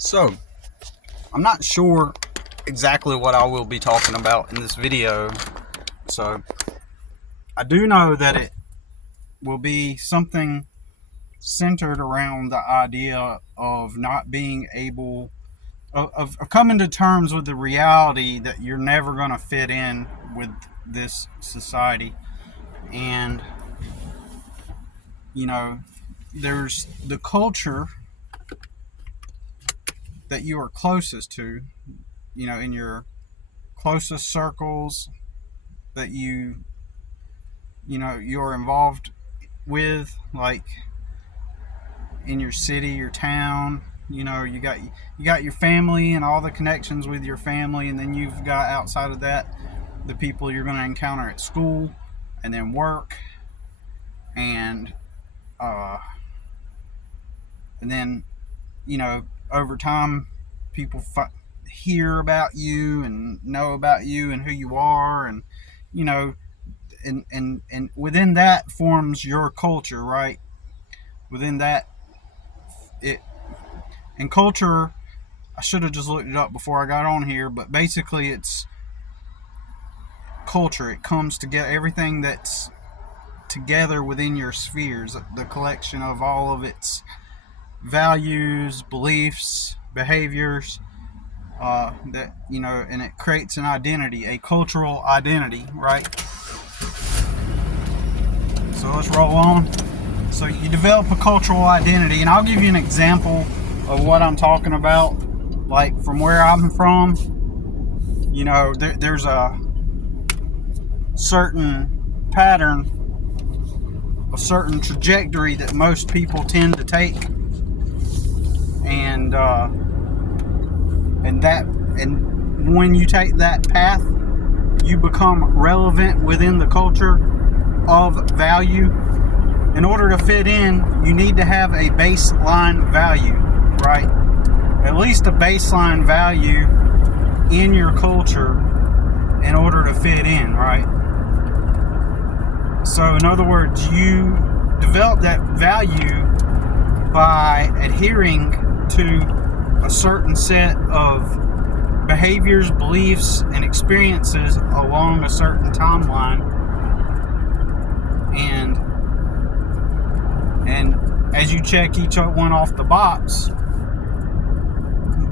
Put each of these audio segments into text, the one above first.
So, I'm not sure exactly what I will be talking about in this video. So, I do know that it will be something centered around the idea of not being able of coming to terms with the reality that you're never going to fit in with this society. And there's the culture that you are closest to, in your closest circles that you're involved with, like in your city, your town. You got your family and all the connections with your family, and then you've got, outside of that, the people you're going to encounter at school and then work, and then over time people hear about you and know about you and who you are, and and within that forms your culture, right? Within that, and culture, I should have just looked it up before I got on here, but basically it's culture. It comes together, everything that's together within your spheres, the collection of all of its values, beliefs, behaviors, and it creates an identity, a cultural identity, right? So let's roll on. So you develop a cultural identity, and I'll give you an example of what I'm talking about. Like, from where I'm from, there's a certain pattern, a certain trajectory that most people tend to take, and when you take that path, you become relevant within the culture of value. In order to fit in, you need to have a baseline value, right? At least a baseline value in your culture in order to fit in, right? So in other words, you develop that value by adhering to a certain set of behaviors, beliefs, and experiences along a certain timeline. And as you check each one off the box,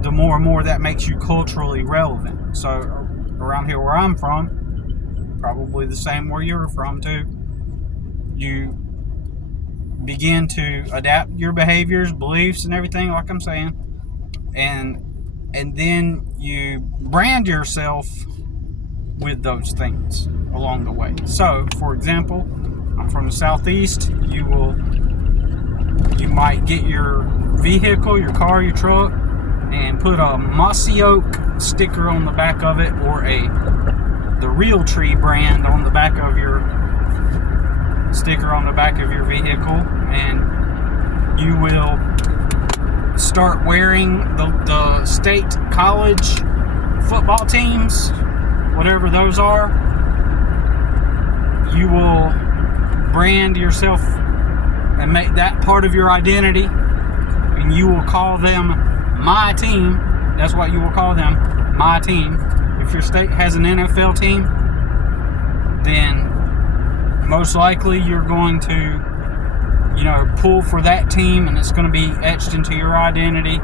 the more and more that makes you culturally relevant. So around here where I'm from, probably the same where you're from too, you begin to adapt your behaviors, beliefs, and everything, like I'm saying, and then you brand yourself with those things along the way. So, for example, I'm from the Southeast. You might get your vehicle, your car, your truck, and put a Mossy Oak sticker on the back of it, or the Real Tree brand on the back of your sticker on the back of your vehicle, and you will start wearing the state college football teams, whatever those are. You will brand yourself and make that part of your identity, and you will call them my team. That's what you will call them, my team. If your state has an NFL team, then most likely you're going to pull for that team, and it's going to be etched into your identity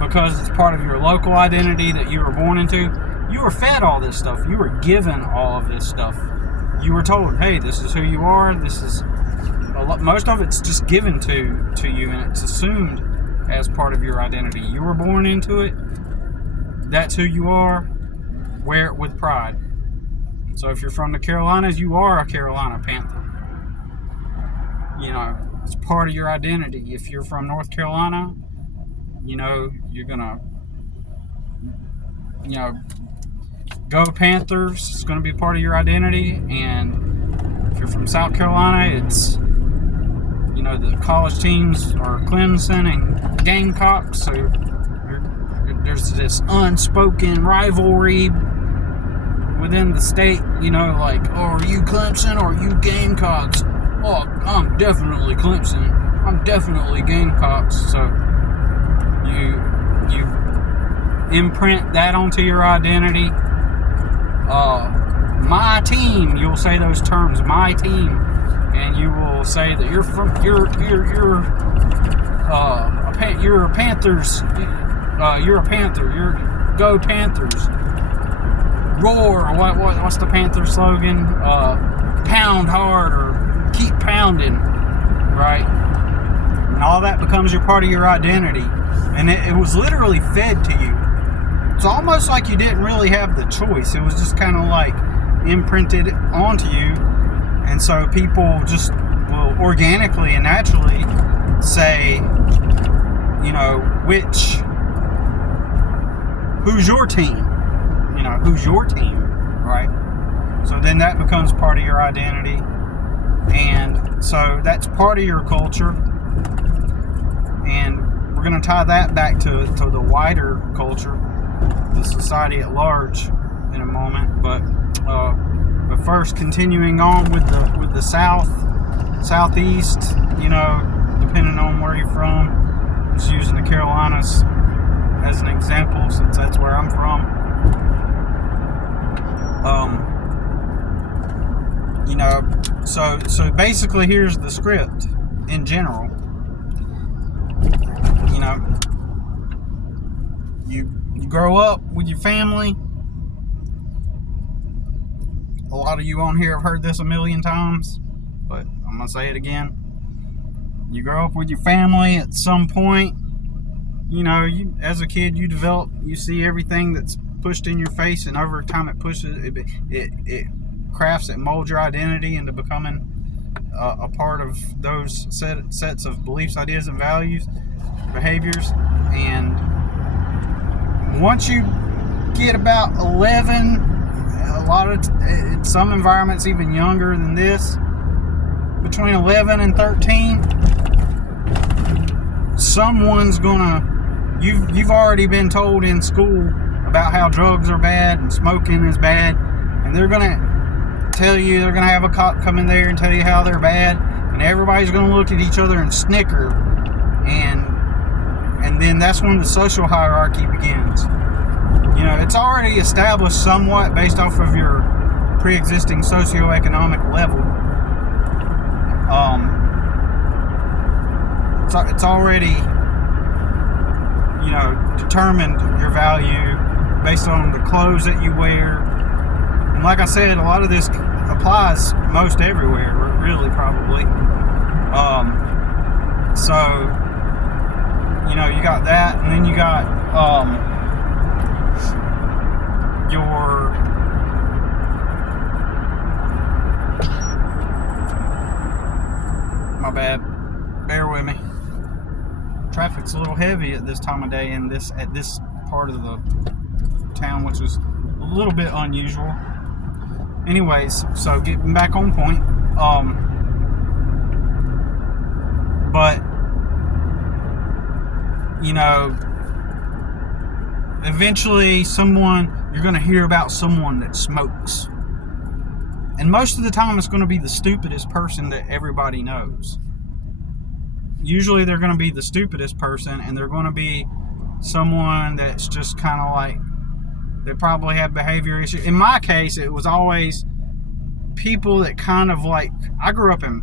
because it's part of your local identity that you were born into. You were fed all this stuff. You were given all of this stuff. You were told, hey, this is who you are. Most of it's just given to you, and it's assumed as part of your identity. You were born into it. That's who you are. Wear it with pride. So if you're from the Carolinas, you are a Carolina Panther. It's part of your identity. If you're from North Carolina, you're gonna, go Panthers. It's gonna be part of your identity. And if you're from South Carolina, it's, the college teams are Clemson and Gamecocks. So there's this unspoken rivalry within the state, like, oh, are you Clemson or are you Gamecocks? Oh, I'm definitely Clemson. I'm definitely Gamecocks. So you imprint that onto your identity. My team, you'll say those terms, my team, and you will say that you're a Panthers, you're a Panther, you're go Panthers, roar, what's the Panther slogan, pound hard, or keep pounding, right? And all that becomes your part of your identity, and it was literally fed to you. It's almost like you didn't really have the choice. It was just kind of like imprinted onto you, and so people just will organically and naturally say, you know, who's your team? You know, who's your team, right? So then that becomes part of your identity, and so that's part of your culture, and we're going to tie that back to the wider culture, the society at large, in a moment. But first, continuing on with the southeast, you know, depending on where you're from, just using the Carolinas as an example since that's where I'm from. You know, so basically here's the script in general. You know, you grow up with your family. A lot of you on here have heard this a million times, but I'm going to say it again. You grow up with your family. At some point, you know, you as a kid, you develop, you see everything that's pushed in your face, and over time it pushes, it crafts, it molds your identity into becoming a part of those sets of beliefs, ideas, and values, behaviors. And once you get about 11, a lot of in some environments even younger than this, between 11 and 13, someone's gonna, you've already been told in school about how drugs are bad and smoking is bad, and they're gonna tell you, they're gonna have a cop come in there and tell you how they're bad, and everybody's gonna look at each other and snicker, and then that's when the social hierarchy begins. You know, it's already established somewhat based off of your pre-existing socioeconomic level. It's already, you know, determined your value based on the clothes that you wear. And like I said, a lot of this applies most everywhere, really, probably. So, you know, you got that, and then you got my bad, bear with me. Traffic's a little heavy at this time of day at this part of the town, which is a little bit unusual. Anyways, so getting back on point, but you know, eventually you're going to hear about someone that smokes. And most of the time it's going to be the stupidest person that everybody knows. Usually they're going to be the stupidest person, and they're going to be someone that's just kind of like, they probably have behavior issues. In my case, it was always people that kind of like, I grew up in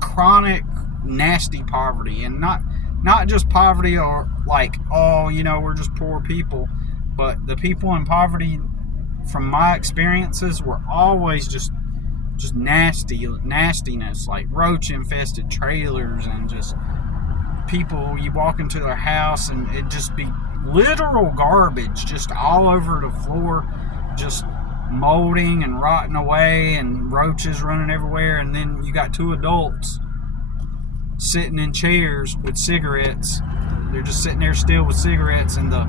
chronic, nasty poverty, and not just poverty or like, oh, you know, we're just poor people, but the people in poverty, from my experiences, were always just nastiness, like roach infested trailers, and just people, you walk into their house and it just be literal garbage just all over the floor, just molding and rotting away, and roaches running everywhere. And then you got two adults sitting in chairs with cigarettes. They're just sitting there still with cigarettes, and the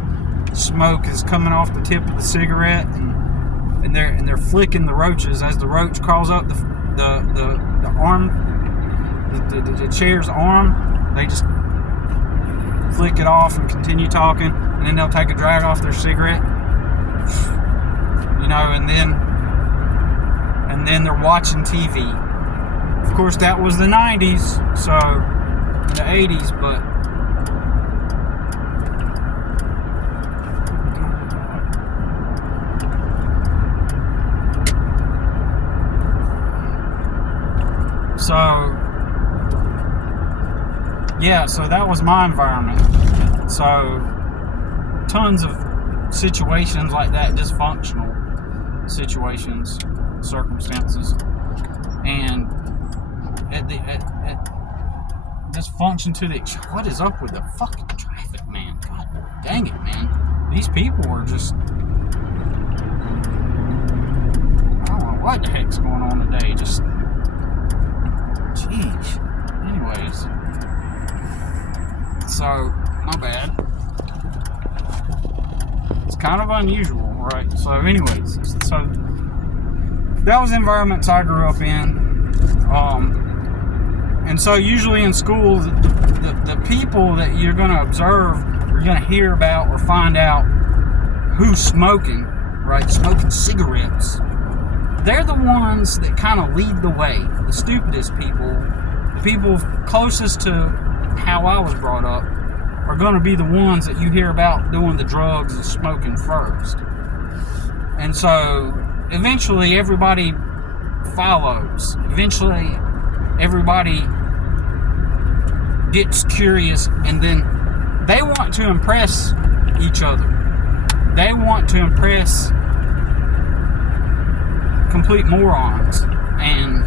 smoke is coming off the tip of the cigarette, and they're flicking the roaches as the roach crawls up the arm, the chair's arm. They just flick it off and continue talking, and then they'll take a drag off their cigarette, you know, and then they're watching TV. Of course, that was the 90s, so the 80s, but So, yeah, so that was my environment. So, tons of situations like that, dysfunctional situations, circumstances, and dysfunction to the... What is up with the fucking traffic, man? God dang it, man. These people are just... I don't know what the heck's going on today. Just... Jeez. Anyways. So, my bad. It's kind of unusual, right? So, anyways. So, that was environments I grew up in. And so, usually in school, the people that you're going to observe, or you're going to hear about or find out who's smoking, right? Smoking cigarettes. They're the ones that kind of lead the way. The stupidest people, the people closest to how I was brought up, are going to be the ones that you hear about doing the drugs and smoking first. And so, eventually everybody follows. Eventually everybody gets curious, and then they want to impress each other. They want to impress complete morons. And,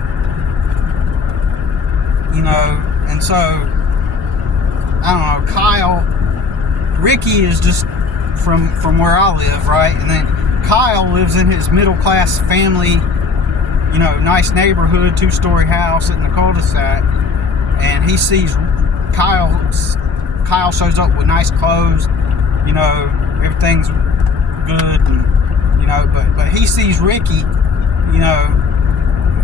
you know, and so, I don't know, Ricky is just from where I live, right? And then Kyle lives in his middle-class family, you know, nice neighborhood, 2-story house in the cul-de-sac, and he sees Kyle shows up with nice clothes, you know, everything's good, and, you know, but he sees Ricky, you know,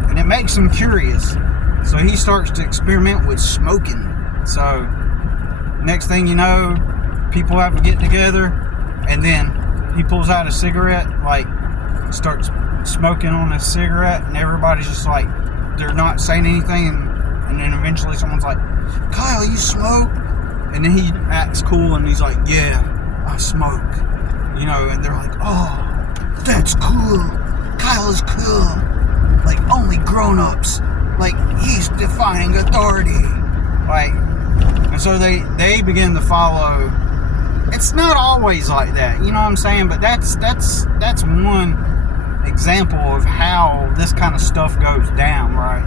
and it makes him curious, so he starts to experiment with smoking. So next thing you know, people have to get together, and then he pulls out a cigarette, like, starts smoking on a cigarette, and everybody's just like, they're not saying anything, and then eventually someone's like, Kyle, you smoke? And then he acts cool, and he's like, yeah, I smoke, you know, and they're like, oh, that's cool, Kyle is cool, like, only grown-ups, like, he's defying authority, like, and so they begin to follow. It's not always like that, you know what I'm saying? But that's one example of how this kind of stuff goes down, right?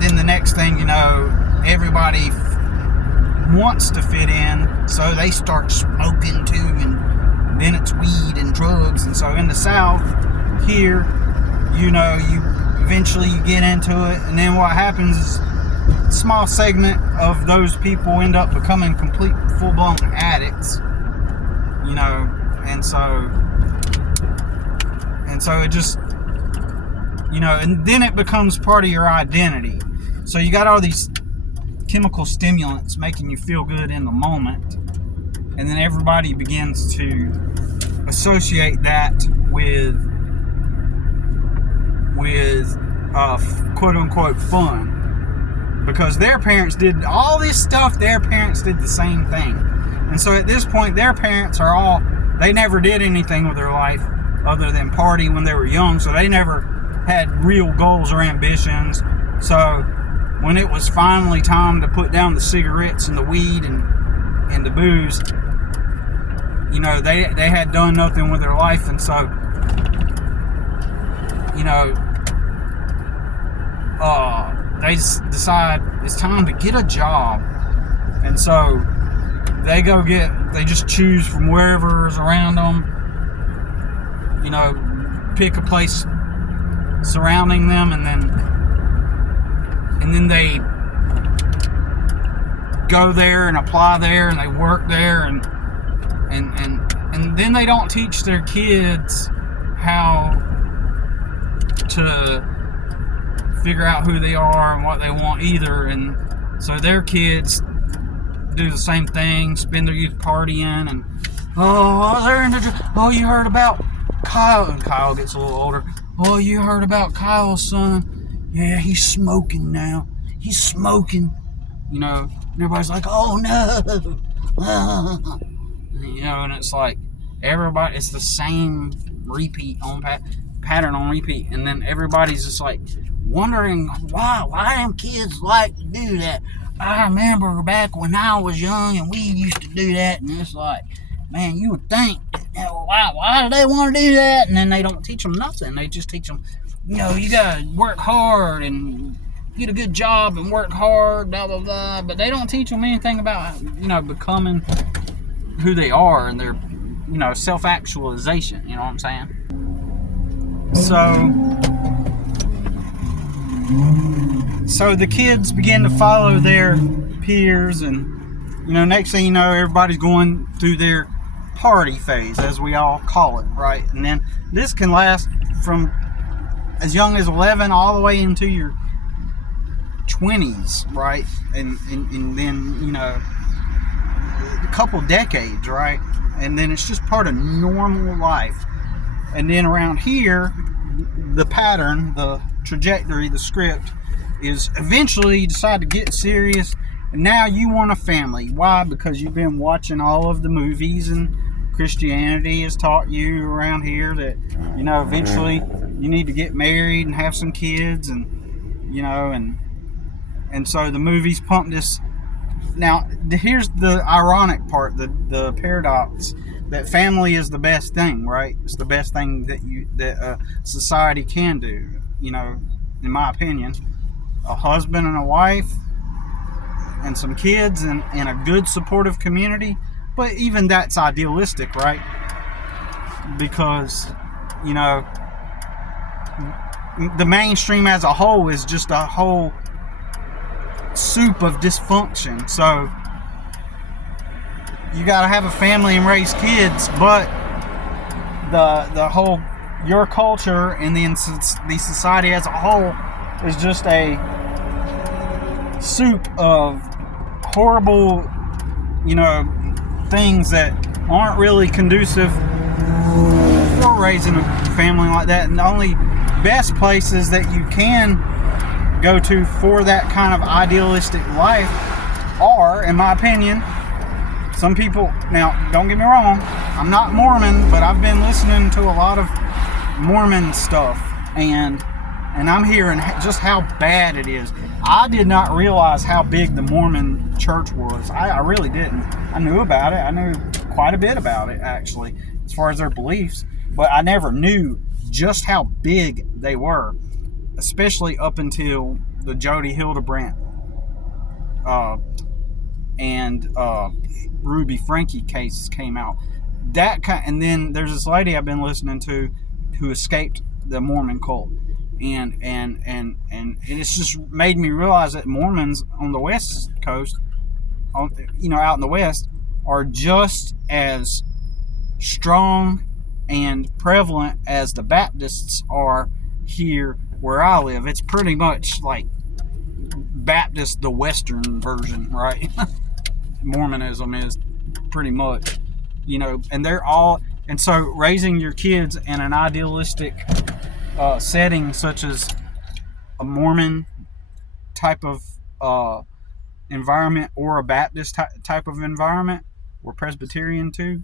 Then the next thing you know, everybody wants to fit in, so they start smoking too, and then it's weed and drugs. And so in the South here, you know, you eventually get into it, and then what happens is a small segment of those people end up becoming complete full-blown addicts, you know, and so it just, you know, and then it becomes part of your identity. So you got all these chemical stimulants making you feel good in the moment, and then everybody begins to associate that with quote-unquote fun, because their parents did all this stuff. Their parents did the same thing, and so at this point their parents are they never did anything with their life other than party when they were young, so they never had real goals or ambitions. So when it was finally time to put down the cigarettes and the weed and the booze, you know, they had done nothing with their life, and so, you know, they decide it's time to get a job, and so they just choose from wherever is around them, you know, pick a place surrounding them, and then they go there and apply there, and they work there, and then they don't teach their kids how to figure out who they are and what they want either, and so their kids do the same thing, spend their youth partying, and you heard about Kyle, and Kyle gets a little older. Oh, you heard about Kyle's son? Yeah, he's smoking now. He's smoking, you know. And everybody's like, oh no, you know, and it's like it's the same repeat on pattern on repeat, and then everybody's just like wondering why them kids like to do that. I remember back when I was young and we used to do that, and it's like, man, you would think, why do they want to do that? And then they don't teach them nothing. They just teach them, you gotta work hard and get a good job and work hard, blah blah blah. But they don't teach them anything about becoming who they are and their self-actualization. You know what I'm saying? So the kids begin to follow their peers, and next thing you know, everybody's going through their party phase, as we all call it, right? And then this can last from as young as 11 all the way into your 20s, right? And then a couple decades, right? And then it's just part of normal life. And then around here, the pattern, the trajectory, the script is eventually you decide to get serious, and now you want a family. Why? Because you've been watching all of the movies, and Christianity has taught you around here that eventually you need to get married and have some kids, and so the movies pump this. Now here's the ironic part, the paradox, that family is the best thing, right? It's the best thing that society can do, in my opinion. A husband and a wife and some kids and a good supportive community. But even that's idealistic, right? Because the mainstream as a whole is just a whole soup of dysfunction. So you got to have a family and raise kids, but the whole, your culture and the society as a whole is just a soup of horrible, things that aren't really conducive for raising a family like that. And the only best places that you can go to for that kind of idealistic life are, in my opinion, some people. Now, don't get me wrong, I'm not Mormon, but I've been listening to a lot of Mormon stuff, and I'm hearing just how bad it is. I did not realize how big the Mormon church was. I really didn't. I knew about it. I knew quite a bit about it, actually, as far as their beliefs, but I never knew just how big they were, especially up until the Jody Hildebrandt and Ruby Frankie cases came out. And then there's this lady I've been listening to who escaped the Mormon cult. And it's just made me realize that Mormons on the West Coast, out in the West, are just as strong and prevalent as the Baptists are here where I live. It's pretty much like Baptist, the Western version, right? Mormonism is pretty much, and they're all, and so raising your kids in an idealistic setting such as a Mormon type of environment, or a Baptist type of environment, or Presbyterian too,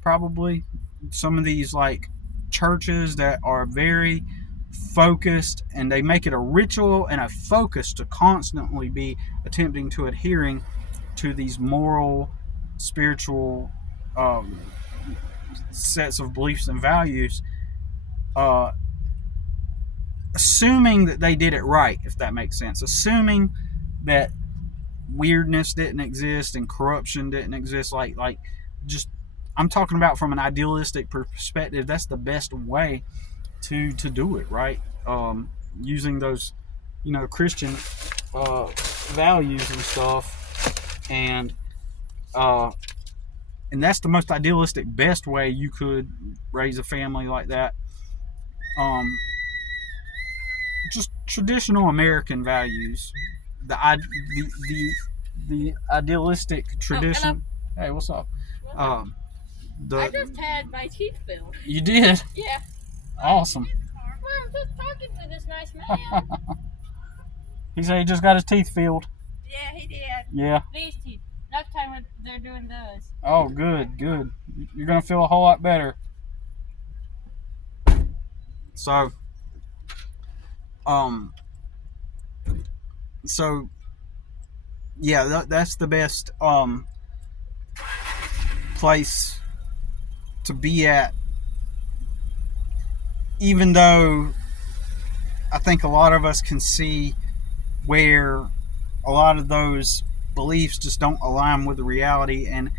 probably. Some of these like churches that are very focused, and they make it a ritual and a focus to constantly be attempting to adhering to these moral, spiritual sets of beliefs and values, assuming that they did it right, if that makes sense. Assuming that weirdness didn't exist and corruption didn't exist. Just, I'm talking about from an idealistic perspective. That's the best way to do it, right? Using those, Christian values and stuff, and that's the most idealistic, best way you could raise a family like that. Just traditional American values, the idealistic tradition. Oh, hey, what's up? I just had my teeth filled. You did? Yeah. Awesome. Well, I'm just talking to this nice man. He said he just got his teeth filled. Yeah, he did. Yeah. These teeth. Next time they're doing those. Oh, good. You're gonna feel a whole lot better. So, So yeah, that's the best place to be at, even though I think a lot of us can see where a lot of those beliefs just don't align with the reality, and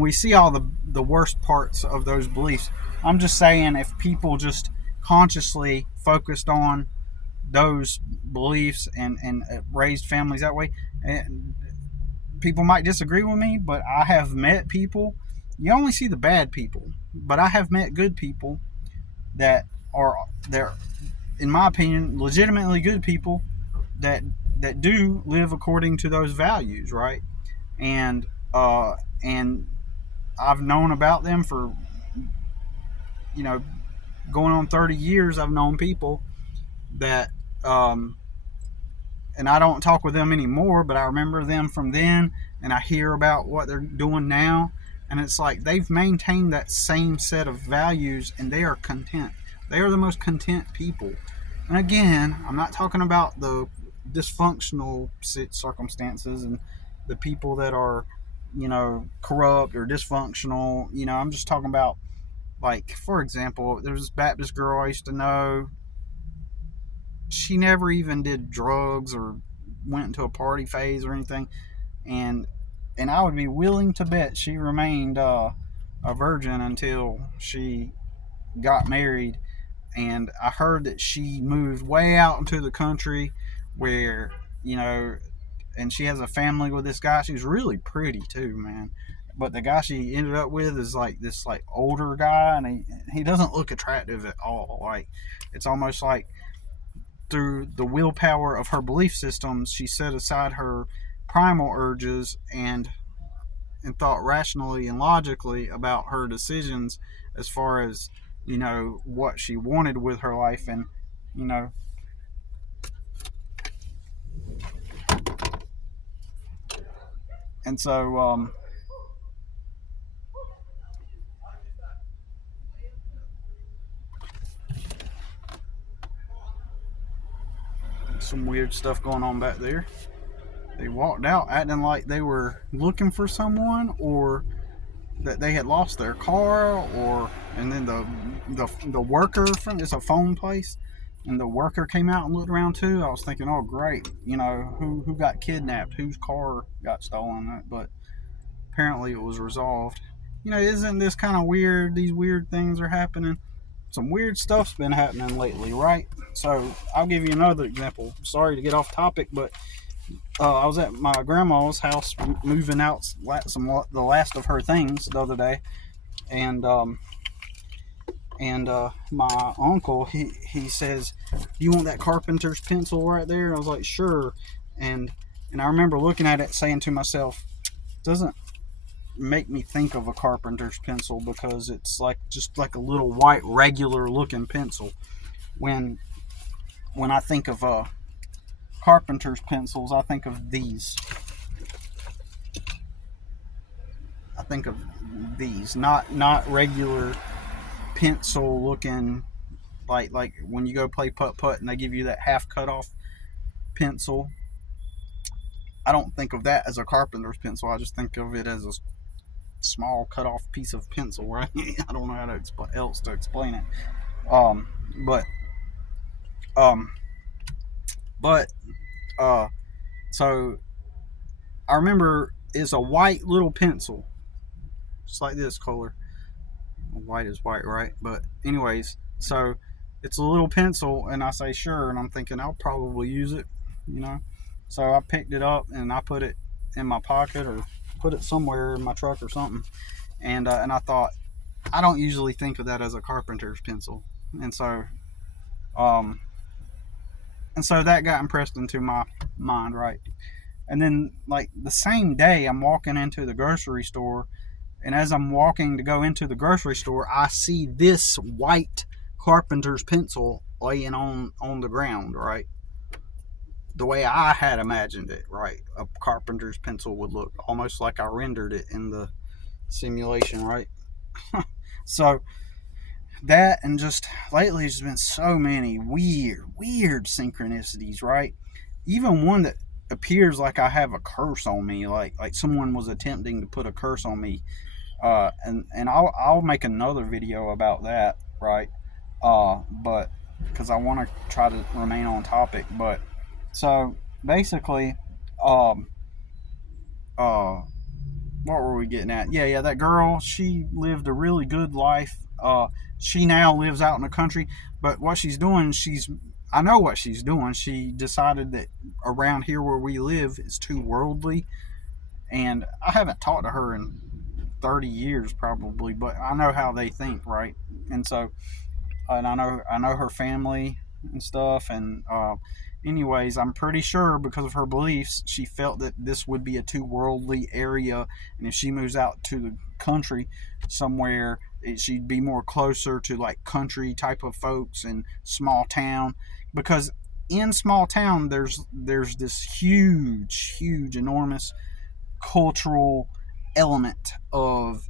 we see all the worst parts of those beliefs. I'm just saying, if people just consciously focused on those beliefs and raised families that way, and people might disagree with me, but I have met people. You only see the bad people, but I have met good people that are, they're, in my opinion, legitimately good people that do live according to those values, right? And and I've known about them for, you know, going on 30 years. I've known people that and I don't talk with them anymore, but I remember them from then, and I hear about what they're doing now, and it's like they've maintained that same set of values, and they are content. They are the most content people. And again, I'm not talking about the dysfunctional circumstances and the people that are, you know, corrupt or dysfunctional. You know, I'm just talking about, like, for example, there's this Baptist girl I used to know. She never even did drugs or went into a party phase or anything, and I would be willing to bet she remained a virgin until she got married. And I heard that she moved way out into the country where, you know, and she has a family with this guy. She's really pretty too, man. But the guy she ended up with is like this like older guy, and he doesn't look attractive at all. Like, it's almost like through the willpower of her belief systems, she set aside her primal urges and thought rationally and logically about her decisions as far as, you know, what she wanted with her life. And, you know, and so some weird stuff going on back there. They walked out acting like they were looking for someone, or that they had lost their car, or, and then the worker from, it's a phone place, and the worker came out and looked around too. I was thinking, oh great, you know, who got kidnapped, whose car got stolen, but apparently it was resolved. You know, isn't this kind of weird? These weird things are happening. Some weird stuff's been happening lately, right? So I'll give you another example. Sorry to get off topic, but I was at my grandma's house moving out the last of her things the other day, and my uncle, he says, "You want that carpenter's pencil right there?" And I was like, "Sure." And I remember looking at it, saying to myself, "Doesn't make me think of a carpenter's pencil, because it's like just like a little white regular looking pencil." When I think of carpenter's pencils, I think of these. I think of these, not regular pencil looking, like when you go play putt-putt and they give you that half cut off pencil. I don't think of that as a carpenter's pencil. I just think of it as a small cut off piece of pencil, right? I don't know how to explain it. So I remember it's a white little pencil, just like this color. White is white, right? But anyways, so it's a little pencil, and I say sure, and I'm thinking I'll probably use it, you know. So I picked it up and I put it in my pocket, or put it somewhere in my truck or something, and I thought, I don't usually think of that as a carpenter's pencil, and so that got impressed into my mind, right? And then, like, the same day, I'm walking into the grocery store, and as I'm walking to go into the grocery store, I see this white carpenter's pencil laying on the ground, right? The way I had imagined it, right? A carpenter's pencil would look, almost like I rendered it in the simulation, right? So that, and just lately there's been so many weird synchronicities, right? Even one that appears like I have a curse on me, like someone was attempting to put a curse on me. And I'll make another video about that, right? But because I want to try to remain on topic. But so basically, um, what were we getting at? Yeah, that girl, she lived a really good life. She now lives out in the country, but what she's doing, I know what she's doing. She decided that around here where we live is too worldly, and I haven't talked to her in 30 years probably, but I know how they think, right? And so, and I know her family and stuff, and anyways, I'm pretty sure because of her beliefs, she felt that this would be a too worldly area, and if she moves out to the country somewhere, she'd be more closer to like country type of folks and small town, because in small town there's this huge enormous cultural element of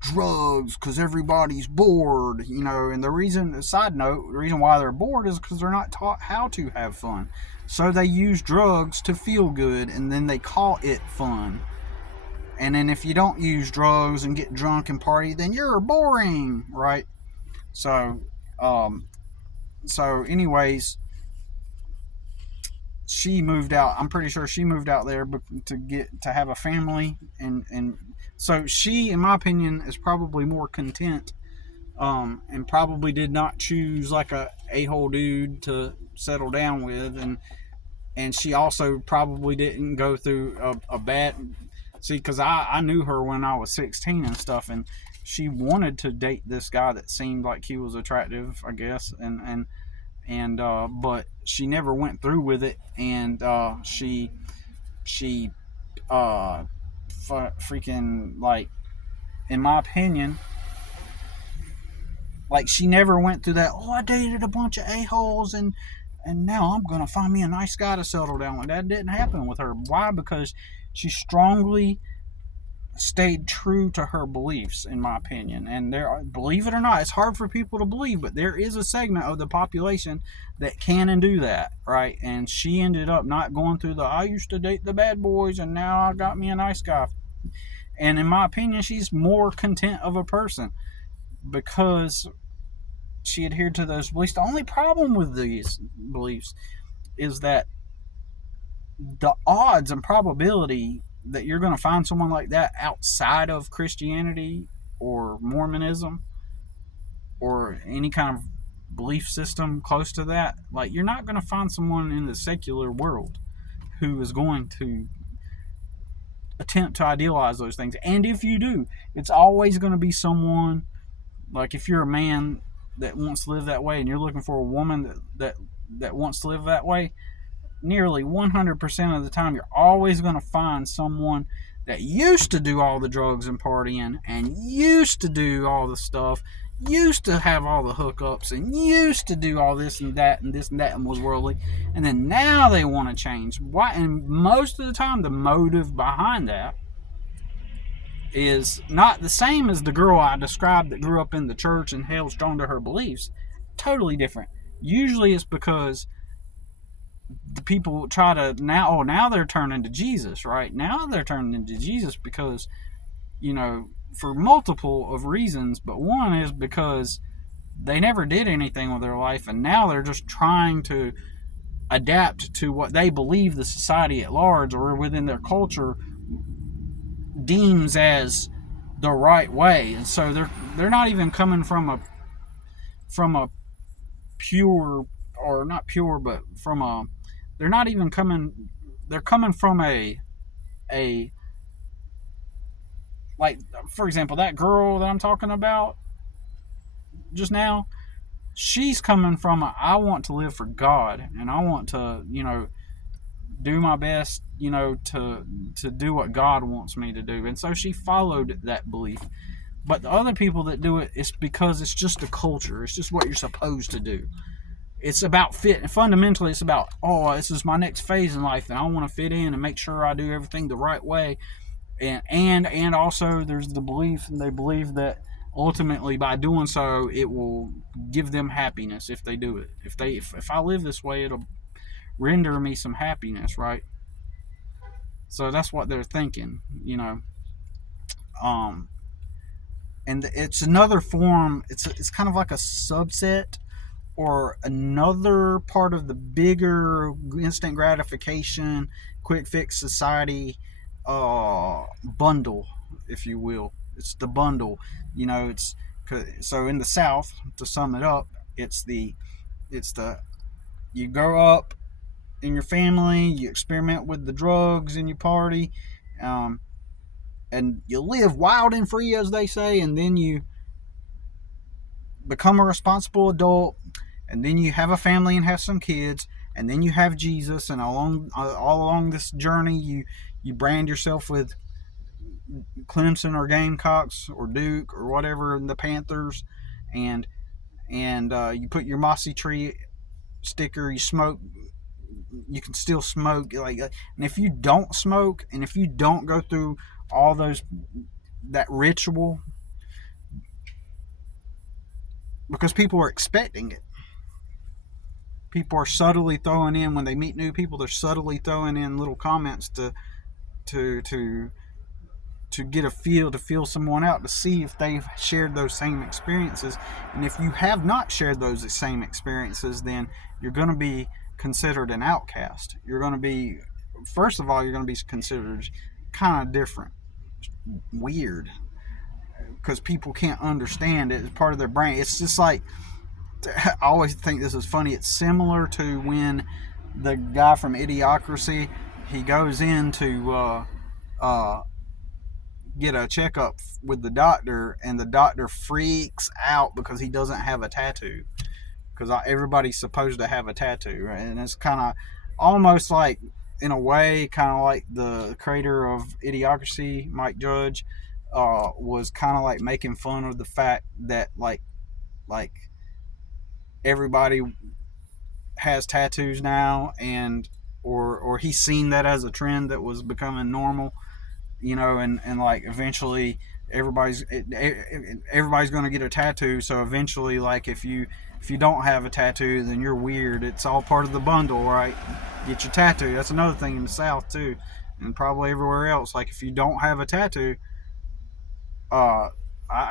drugs, because everybody's bored, and side note, the reason why they're bored is because they're not taught how to have fun, so they use drugs to feel good, and then they call it fun. And then if you don't use drugs and get drunk and party, then you're boring, right? So anyways, she moved out. I'm pretty sure she moved out there to have a family, and so she, in my opinion, is probably more content, and probably did not choose like a-hole dude to settle down with, and she also probably didn't go through a bad. See, because I knew her when I was 16 and stuff, and she wanted to date this guy that seemed like he was attractive, I guess, and but she never went through with it, and she freaking, like, in my opinion, like, she never went through that, I dated a bunch of a-holes and now I'm gonna find me a nice guy to settle down with. That didn't happen with her. Why? Because she strongly stayed true to her beliefs, in my opinion. And believe it or not, it's hard for people to believe, but there is a segment of the population that can and do that, right? And she ended up not going through I used to date the bad boys and now I got me a nice guy. And in my opinion, she's more content of a person because she adhered to those beliefs. The only problem with these beliefs is that the odds and probability that you're going to find someone like that outside of Christianity or Mormonism or any kind of belief system close to that, like, you're not going to find someone in the secular world who is going to attempt to idealize those things. And if you do, it's always going to be someone, like, if you're a man that wants to live that way and you're looking for a woman that wants to live that way, nearly 100% of the time you're always going to find someone that used to do all the drugs and partying and used to do all the stuff, used to have all the hookups and used to do all this and that and was worldly, and then now they want to change. Why? And most of the time the motive behind that is not the same as the girl I described that grew up in the church and held strong to her beliefs. Totally different. Usually it's because the people try to now they're turning to Jesus, right? Now they're turning to Jesus because, for multiple of reasons, but one is because they never did anything with their life, and now they're just trying to adapt to what they believe the society at large or within their culture deems as the right way. And so they're not even coming from a pure, or not pure, but from a, they're not even coming, they're coming from a like, for example, that girl that I'm talking about just now, she's coming from I want to live for God, and I want to, do my best, to do what God wants me to do. And so she followed that belief. But the other people that do it, it's because it's just a culture. It's just what you're supposed to do. It's about fit. Fundamentally, it's about, this is my next phase in life, and I want to fit in and make sure I do everything the right way. And also there's the belief, and they believe that ultimately by doing so, it will give them happiness if they do it. If I live this way, it'll render me some happiness, right? So that's what they're thinking, you know. And it's another form. It's kind of like a subset or another part of the bigger instant gratification, quick fix society bundle, if you will. It's the bundle, you know. It's so in the South, to sum it up, it's the you grow up in your family, you experiment with the drugs and you party, and you live wild and free, as they say, and then you become a responsible adult, and then you have a family and have some kids, and then you have Jesus, and all along this journey, you brand yourself with Clemson or Gamecocks or Duke or whatever, the Panthers, and you put your Mossy Tree sticker, you smoke. You can still smoke, like, and if you don't smoke, and if you don't go through all that ritual, because people are expecting it. People are subtly throwing in, when they meet new people, they're subtly throwing in little comments to get a feel, to feel someone out, to see if they've shared those same experiences. And if you have not shared those same experiences, then you're going to be considered an outcast. You're going to be, first of all, you're going to be considered kind of different, weird, because people can't understand it. It's part of their brain. It's just like, I always think this is funny. It's similar to when the guy from Idiocracy, he goes in to get a checkup with the doctor, and the doctor freaks out because he doesn't have a tattoo, because everybody's supposed to have a tattoo, right? And it's kind of almost like, in a way, kind of like the creator of Idiocracy, Mike Judge, was kind of like making fun of the fact that like everybody has tattoos now, and or he's seen that as a trend that was becoming normal, you know, and like eventually everybody's going to get a tattoo. So eventually, like, if you don't have a tattoo, then you're weird. It's all part of the bundle, right? Get your tattoo. That's another thing in the South too, and probably everywhere else. Like, if you don't have a tattoo, I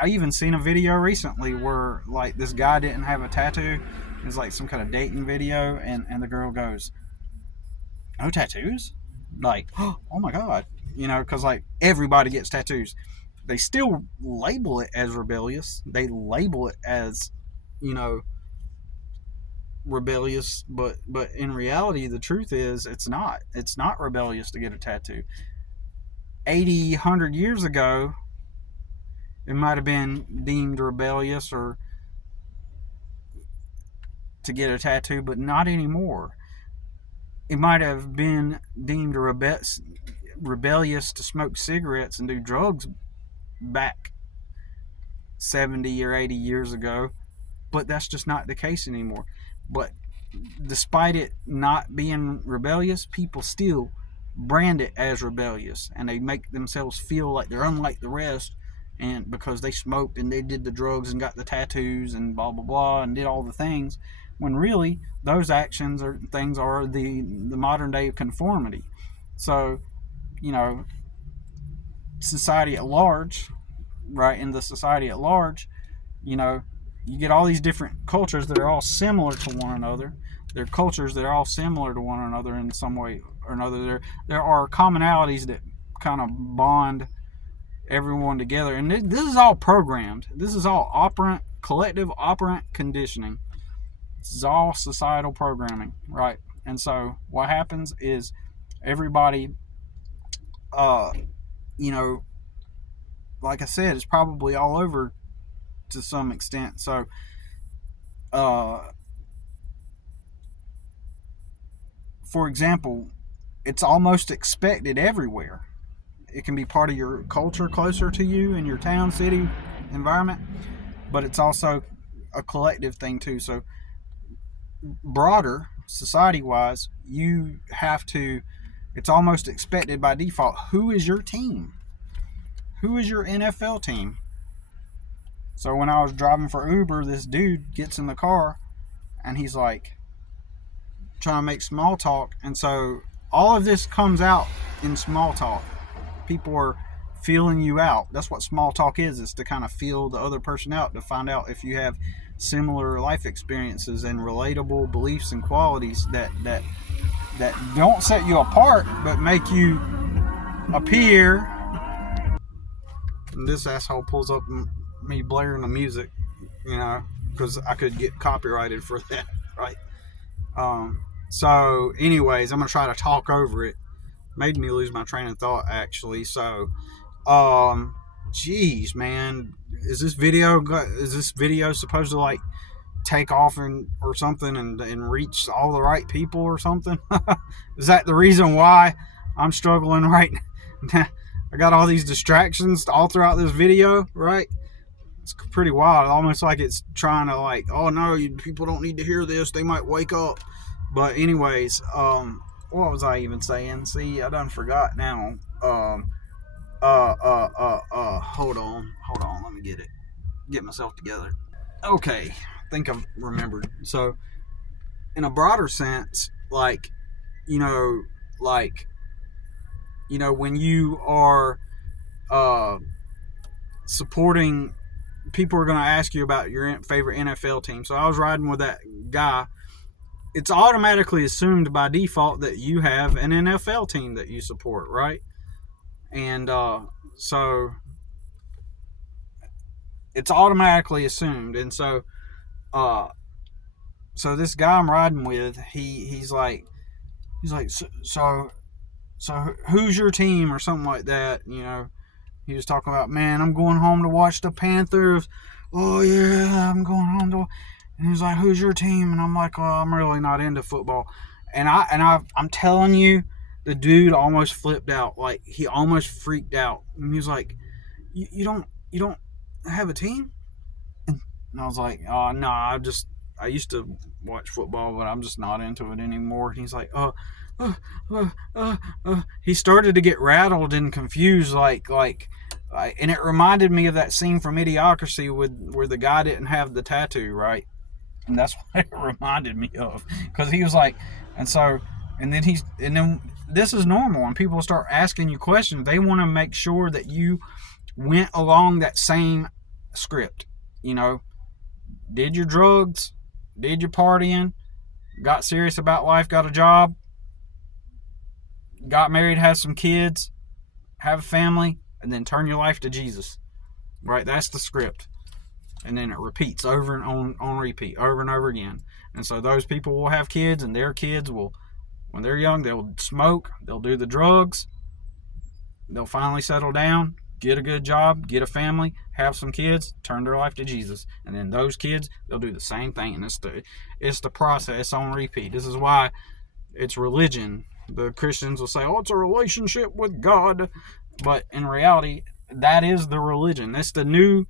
even seen a video recently where, like, this guy didn't have a tattoo. It's like some kind of dating video, and the girl goes, "No tattoos?" Like, oh my God, you know, because like everybody gets tattoos. They still label it as rebellious. They label it as, you know, rebellious, but in reality, the truth is it's not. It's not rebellious to get a tattoo. 80, 100 years ago, it might have been deemed rebellious or to get a tattoo, but not anymore. It might have been deemed rebellious to smoke cigarettes and do drugs back 70 or 80 years ago, but that's just not the case anymore. But despite it not being rebellious, people still brand it as rebellious, and they make themselves feel like they're unlike the rest, and because they smoked and they did the drugs and got the tattoos and blah blah blah and did all the things, when really those actions or things are the modern day conformity. So, you know, society at large, right, in the society at large, you know, you get all these different cultures that are all similar to one another. They're cultures that are all similar to one another in some way or another. There are commonalities that kind of bond everyone together, and this is all programmed. This is all collective operant conditioning. This is all societal programming, right? And so what happens is everybody, you know, like I said, it's probably all over to some extent. So, for example, it's almost expected everywhere. It can be part of your culture closer to you in your town, city, environment, but it's also a collective thing too. So broader, society-wise, you have to, it's almost expected by default. Who is your team? Who is your NFL team? So when I was driving for Uber, this dude gets in the car and he's like trying to make small talk. And so all of this comes out in small talk. People are feeling you out. That's what small talk is to kind of feel the other person out, to find out if you have similar life experiences and relatable beliefs and qualities that don't set you apart but make you appear. And this asshole pulls up me blaring the music, you know, because I could get copyrighted for that, right? So anyways, I'm gonna try to talk over it. Made me lose my train of thought, actually. So geez, man, is this video supposed to like take off or something and reach all the right people or something? Is that the reason why I'm struggling right now? I got all these distractions all throughout this video, right? It's pretty wild. Almost like it's trying to like, oh no, people don't need to hear this. They might wake up. But anyways, what was I even saying? See, I done forgot now. Hold on. Let me get myself together. Okay, I think I've remembered. So, in a broader sense, like, when you are supporting, people are going to ask you about your favorite NFL team. So I was riding with that guy. It's automatically assumed by default that you have an NFL team that you support, right? And so it's automatically assumed. And so this guy I'm riding with, he's like, so who's your team or something like that, you know? He was talking about, man, I'm going home to watch the Panthers. Oh yeah, I'm going home to. And he's like, who's your team? And I'm like, oh, I'm really not into football. And I'm telling you, the dude almost flipped out. Like, he almost freaked out. And he was like, you don't have a team? And I was like, oh no, I used to watch football, but I'm just not into it anymore. And he's like, he started to get rattled and confused, like, and it reminded me of that scene from Idiocracy where the guy didn't have the tattoo, right? And that's what it reminded me of, because he was like, and then this is normal when people start asking you questions. They want to make sure that you went along that same script. You know, did your drugs, did your partying, got serious about life, got a job, got married, had some kids, have a family, and then turn your life to Jesus. Right? That's the script. And then it repeats over and on repeat, over and over again. And so those people will have kids, and their kids will, when they're young, they'll smoke, they'll do the drugs, they'll finally settle down, get a good job, get a family, have some kids, turn their life to Jesus. And then those kids, they'll do the same thing. And it's the process on repeat. This is why it's religion. The Christians will say, oh, it's a relationship with God. But in reality, that is the religion. It's the new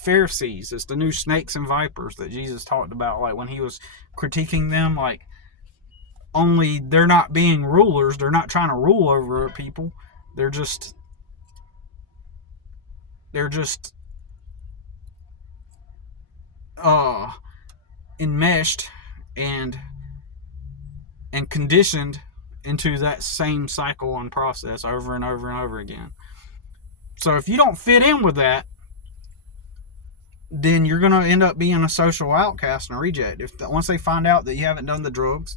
Pharisees. It's the new snakes and vipers that Jesus talked about, like when he was critiquing them, like, only they're not being rulers. They're not trying to rule over people. They're just enmeshed and conditioned into that same cycle and process over and over and over again. So if you don't fit in with that, then you're going to end up being a social outcast and a reject. Once they find out that you haven't done the drugs,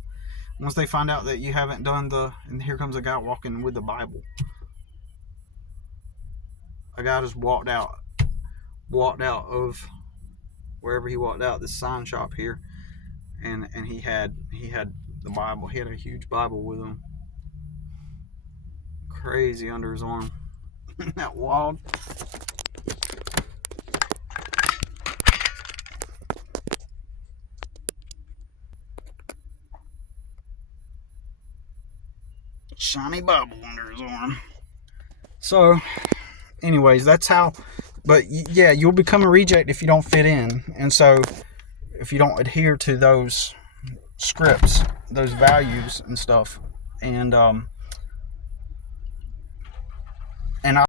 once they find out that you haven't done and here comes a guy walking with the Bible. A guy just walked out of wherever he walked out, this sign shop here, and he had the Bible. He had a huge Bible with him. Crazy under his arm. Isn't that wild? Shiny Bible under his arm. So, anyways, that's how. But yeah, you'll become a reject if you don't fit in. And so, if you don't adhere to those scripts, those values and stuff. And and I